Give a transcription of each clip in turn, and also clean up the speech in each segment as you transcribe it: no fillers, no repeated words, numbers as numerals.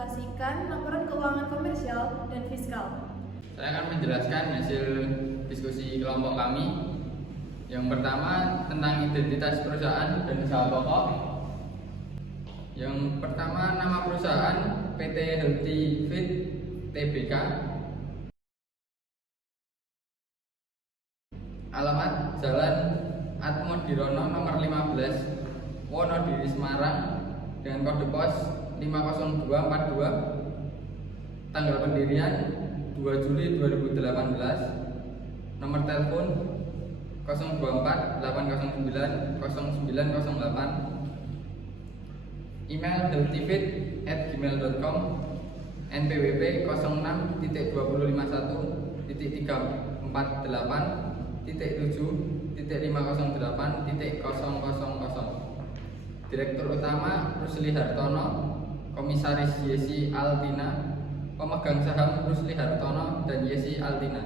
presentasikan laporan keuangan komersial dan fiskal. Saya akan menjelaskan hasil diskusi kelompok kami. Yang pertama tentang identitas perusahaan dan usaha pokok. Yang pertama nama perusahaan PT Healthy Fit Tbk. Alamat Jalan Atmodirono nomor 15 Wonodiri Semarang dengan kode pos 50242. Tanggal pendirian 2 Juli 2018. Nomor telepon 024 809 0908. Email healthyfit@gmail.com. NPWP 06.2051.38.508.000. Direktur utama Rusli Hartono, Komisaris Yesi Altina, pemegang saham Rusli Hartono dan Yesi Altina.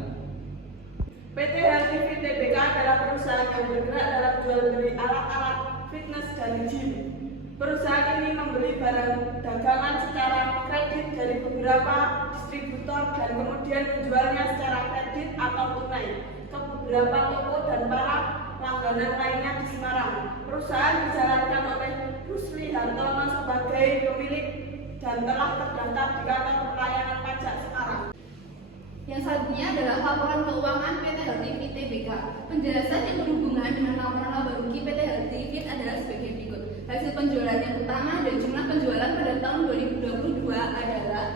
PT Healthy Fit Tbk adalah perusahaan yang bergerak dalam jual beli alat-alat fitness dan gym. Perusahaan ini membeli barang dagangan secara kredit dari beberapa distributor dan kemudian menjualnya secara kredit atau tunai ke beberapa toko dan para langganan lainnya di Semarang. Perusahaan dijalankan oleh Rusli Hartono sebagai pemilik dan telah terdaftar di kantor pelayanan pajak Semarang. Yang selanjutnya adalah laporan keuangan PT Healthy Fit Tbk. Penjelasan yang berhubungan dengan laporan laba rugi PT Healthy Fit adalah sebagai berikut. Hasil penjualan yang pertama dan jumlah penjualan pada tahun 2022 adalah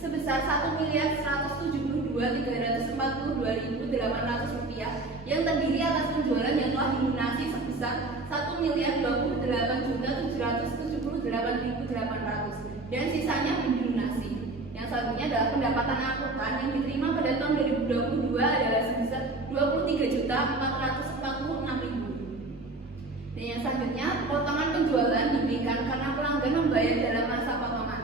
sebesar Rp1.172.342.800 yang terdiri atas penjualan yang telah dilunasi sebesar Rp1.028.778.800 dan sisanya belum dilunasi. Yang selanjutnya adalah pendapatan angkutan yang diterima pada tahun 2022 adalah sebesar Rp23.446.000. Dan yang selanjutnya, potongan penjualan diberikan karena pelanggan membayar dalam masa potongan.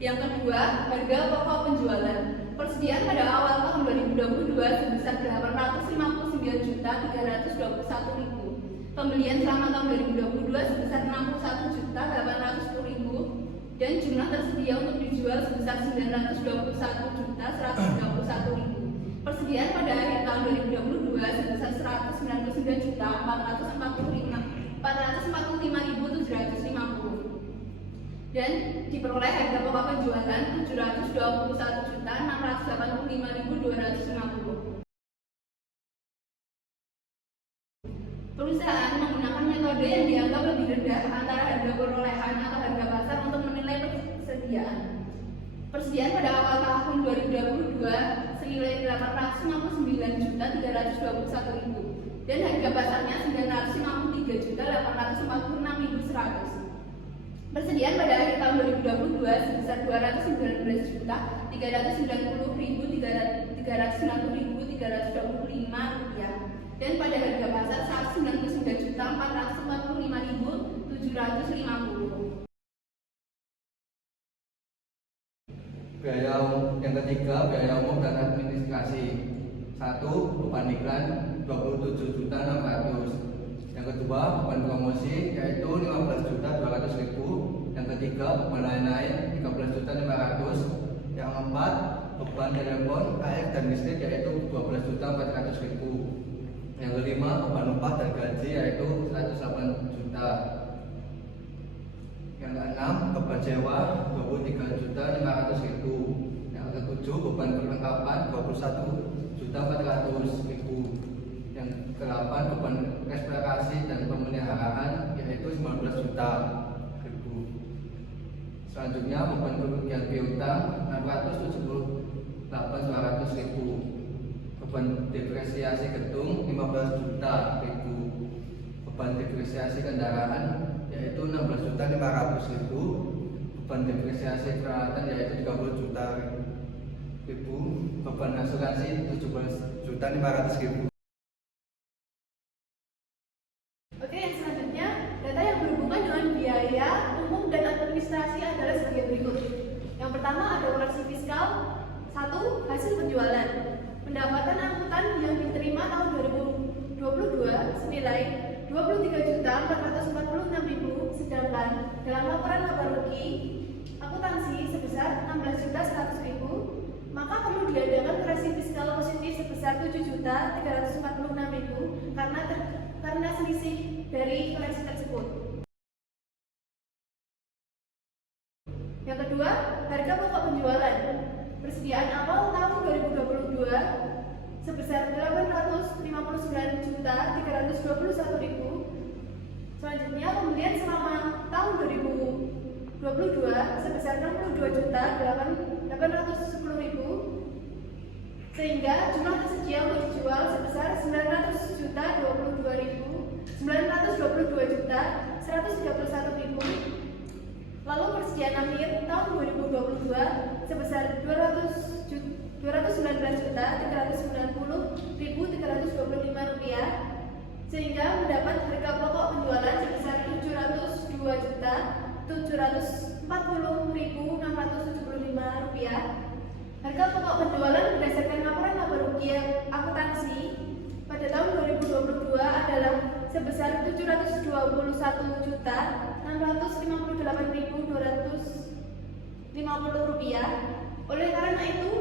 Yang kedua, harga pokok penjualan. Persediaan pada awal tahun 2022 sebesar Rp859.321.000. Pembelian selama tahun 2022 sebesar Rp61.810.000 dan jumlah tersedia untuk dijual sebesar Rp921.131.000. Persediaan pada akhir tahun 2022 sebesar Rp199.445.750 dan diperoleh harga pokok penjualan Rp721.685.250. Perusahaan menggunakan metode yang dianggap lebih rendah antara harga perolehan atau harga pasar untuk menilai persediaan. Persediaan pada awal tahun 2022 senilai Rp859.321.000 dan harga pasarnya Rp953.846.100. Persediaan pada akhir tahun 2022 sebesar Rp219.390.325 dan pada harga pasar Rp99.445.750. Biaya yang ketiga, biaya umum dan administrasi. 1. Beban iklan Rp27.600.000. Yang kedua, beban promosi yaitu Rp15.200.000. Yang ketiga, beban lain-lain Rp13.500.000. Yang keempat, beban telepon, air dan listrik yaitu Rp12.400.000. Yang kelima, beban upah dan gaji yaitu Rp108 juta. Yang keenam, beban sewa Rp23.500.000. Yang ketujuh, beban perlengkapan Rp21.400.000. Yang ke-8, beban restorasi dan pemeliharaan yaitu Rp19 juta. Selanjutnya, beban kerugian piutang Rp678.200.000. Beban depresiasi gedung Rp15 juta. Beban depresiasi kendaraan yaitu Rp16.500.000. Beban depresiasi peralatan yaitu Rp30 juta. Beban asuransi Rp17.500.000. Oke, yang selanjutnya data yang berhubungan dengan biaya umum dan administrasi adalah sebagai berikut. Yang pertama ada koreksi fiskal. 1. Hasil penjualan. Pendapatan angkutan yang diterima tahun 2022 senilai Rp23.446.000, sedangkan dalam laporan laba rugi akuntansi sebesar 16.100.000, maka perlu diadakan koreksi fiskal positif sebesar 7.346.000 karena selisih dari koreksi tersebut. Yang kedua, harga pokok penjualan. Persediaan awal tahun 2022 sebesar 859.321.000. Selanjutnya, pembelian selama tahun 2022 sebesar 62.810.000, sehingga jumlah tersedia untuk dijual sebesar 922.131.000. Lalu persediaan akhir tahun 2022 sebesar 219.390.325 rupiah, sehingga mendapat harga pokok penjualan sebesar 702.740.675 rupiah. Harga pokok penjualan berdasarkan laporan laba rugi akuntansi pada tahun 2022 adalah sebesar 722.658.250 rupiah. Oleh karena itu,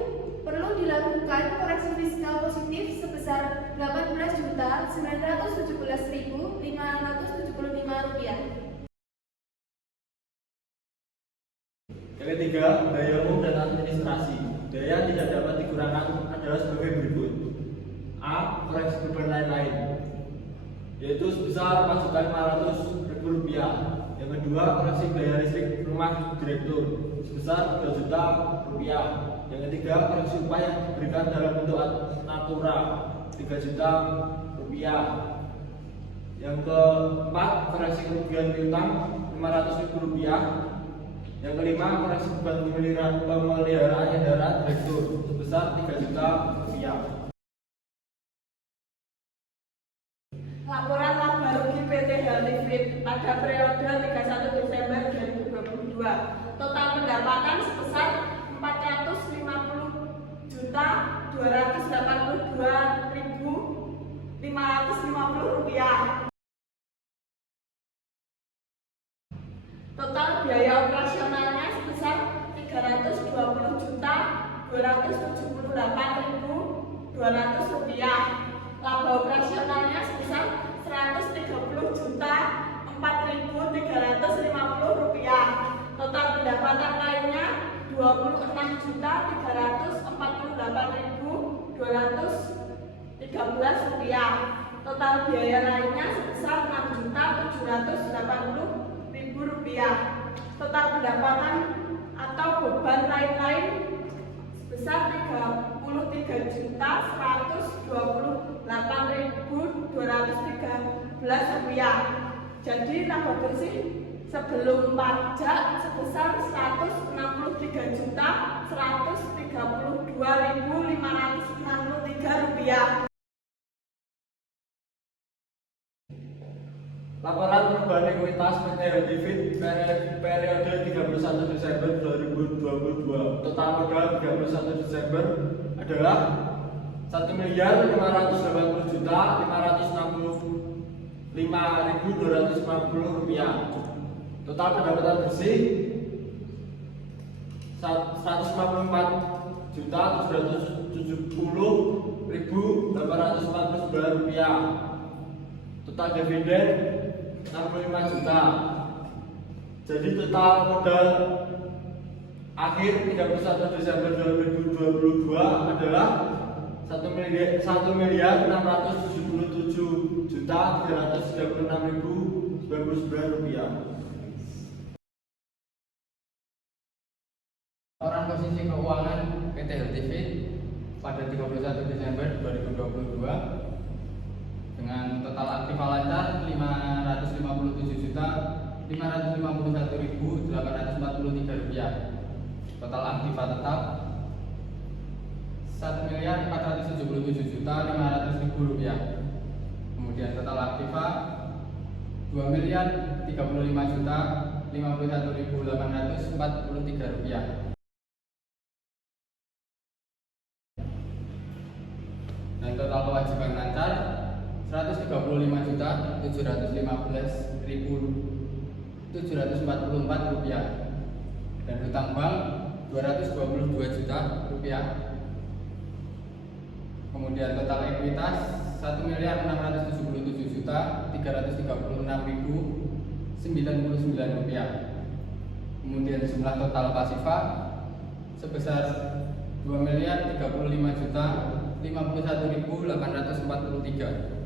perlu dilakukan koreksi fiskal positif sebesar 18.917.575 rupiah. Yang ketiga, biaya umum dan administrasi. Biaya tidak dapat dikurangi adalah sebagai berikut. A. Koreksi beban lain-lain, yaitu sebesar Rp4.500.000. Yang kedua, koreksi biaya listrik rumah direktur sebesar Rp2 juta. Yang ketiga, koreksi upah yang diberikan dalam bentuk natura Rp3 juta. Yang keempat, koreksi kerugian piutang Rp500.000. Yang kelima, koreksi beban pemeliharaan kendaraan direktur sebesar Rp3 juta. Laporan laba rugi PT Healthy Fit pada periode 31 Desember 2022. Total pendapatan sebesar Rp450.282.550. Total biaya operasionalnya sebesar Rp320.278.200. Laba operasionalnya sebesar Rp130.04.350. Total pendapatan lainnya Rp26.488.213. Total biaya lainnya sebesar Rp6.780.000. Total pendapatan atau beban lain-lain sebesar Rp33.128.213. Jadi laba bersih sebelum pajak sebesar Rp163.132.563. Laporan perubahan ekuitas PT Healthy Fit periode 31 Desember 2022. Total modal 31 Desember adalah Rp1.550.250 Total pendapatan bersih Rp154.770.849. Total dividen Rp65 juta. Jadi total modal akhir 31 Desember 2022 adalah Rp1.377.336.099. Laporan posisi keuangan PT Healthy Fit pada 31 Desember 2022 dengan total aktiva lancar Rp551.843. Total aktiva tetap Rp1.477.500.000. Kemudian total aktiva Rp2.035.051.843. Dan total kewajiban lancar Rp135.715.000. Rp744 dan hutang bank Rp222 juta. Kemudian total ekuitas Rp1.677.336.099. Kemudian jumlah total pasifa sebesar Rp2.035.051.843.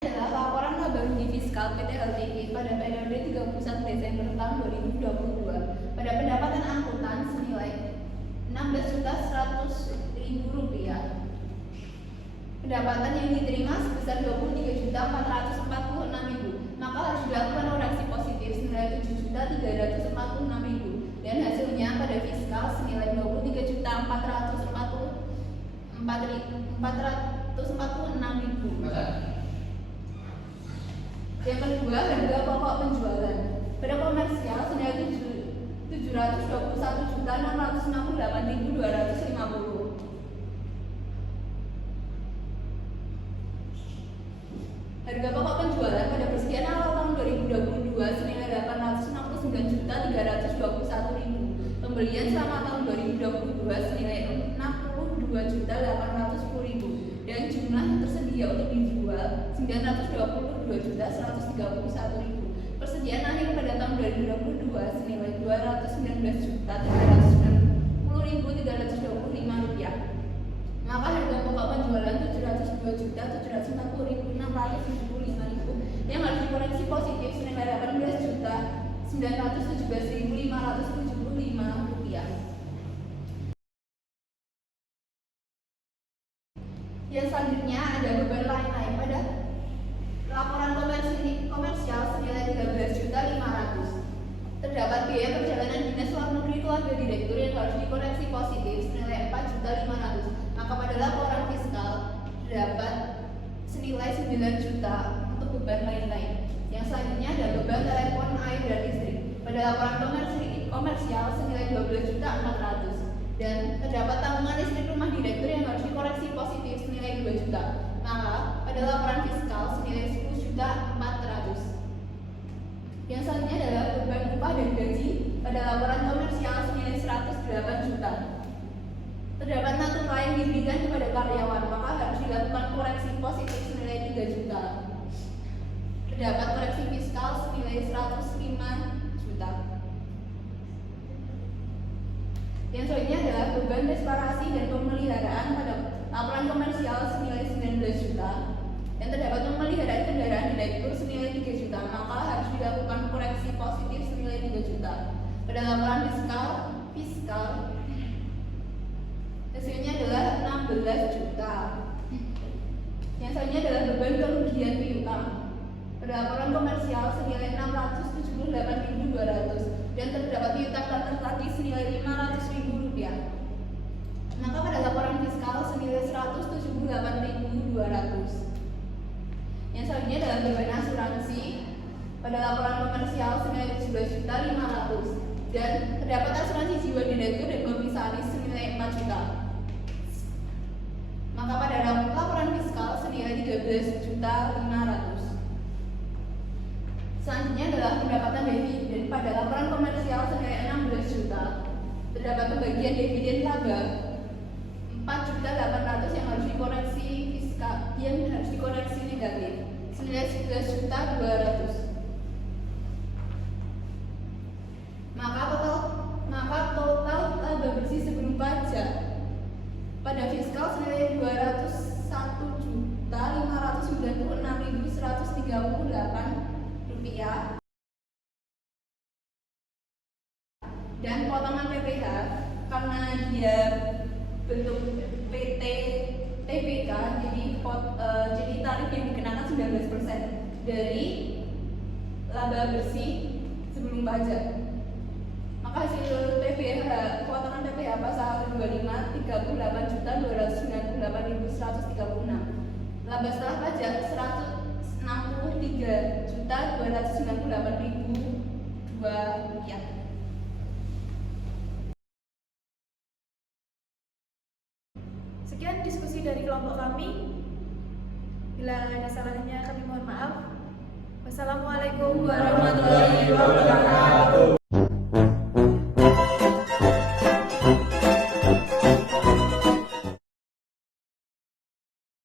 Adalah laporan laba rugi fiskal PT LTV pada periode 31 Desember tahun 2022 pada pendapatan angkutan senilai Rp16.100.000. Pendapatan yang diterima sebesar Rp23.446.000, maka harus dilakukan koreksi positif senilai Rp7.346.000 dan hasilnya pada fiskal senilai Rp23.446.000. Yang kedua, harga pokok penjualan. Pada komersial senilai Rp721.668.250. Harga pokok penjualan pada persediaan awal tahun 2022 senilai Rp869.321.000. Pembelian selama tahun 2022 senilai Rp62.810.000 dan jumlah tersedia untuk dijual Rp922.131.000. Persediaan akhir pada tahun 2022 senilai Rp219.320.325. Maka harga pokok penjualan Rp702.740.675.000 yang harus dikoreksi positif senilai Rp18.917.575. Yang selanjutnya ada beban lain-lain pada laporan komersial senilai Rp13.500.000. Terdapat biaya perjalanan dinas luar negeri keluarga direktur yang harus dikoreksi positif senilai Rp4.500.000. Maka pada laporan fiskal terdapat senilai Rp9 juta untuk beban lain-lain. Yang selanjutnya ada beban telepon, air, dan listrik. Pada laporan komersial senilai Rp12.400.000 dan terdapat tanggungan listrik rumah direktur yang harus dikoreksi positif senilai Rp2 juta. Maka pada laporan fiskal senilai Rp10.400.000. Yang selanjutnya adalah beban upah dan gaji. Pada laporan komersial senilai Rp108 juta. Terdapat natura yang diberikan kepada karyawan, maka harus dilakukan koreksi positif senilai Rp3 juta. Terdapat koreksi fiskal senilai Rp105 juta. Yang selanjutnya adalah beban resparasi dan pemeliharaan pada laporan komersial senilai Rp19 juta. Dan terdapat pemeliharaan kendaraan direktur senilai Rp3 juta, maka harus dilakukan koreksi positif senilai Rp3 juta. Pada laporan fiskal hasilnya adalah Rp16 juta. Yang selanjutnya adalah beban kerugian piutang. Pada laporan komersial senilai Rp678.200 dan terdapat piutang tak tertagih senilai Rp500.000. Maka pada laporan fiskal senilai Rp178.200. Yang selanjutnya adalah beban asuransi. Pada laporan komersial senilai Rp17.500 dan terdapat asuransi jiwa direktur dan komisaris senilai Rp4 juta. Maka pada laporan fiskal senilai Rp13.500. Selanjutnya adalah pendapatan dividen. Pada laporan komersial senilai Rp16 juta. Terdapat pembagian dividen laba Rp4.800.000 yang harus dikoreksi negatif senilai Rp11.200.000. Maka total laba bersih sebelum pajak pada fiskal senilai Rp201.596.138 dan potongan PPh karena dia bentuk PT TBK jadi tarif yang dikenakan 19% dari laba bersih sebelum pajak. Maka hasil PPh potongan PPh pasal 25 Rp38.298.136. Laba setelah pajak Rp163.298.002. Sekian diskusi dari kelompok kami. Bila ada salahnya kami mohon maaf. Wassalamualaikum warahmatullahi wabarakatuh.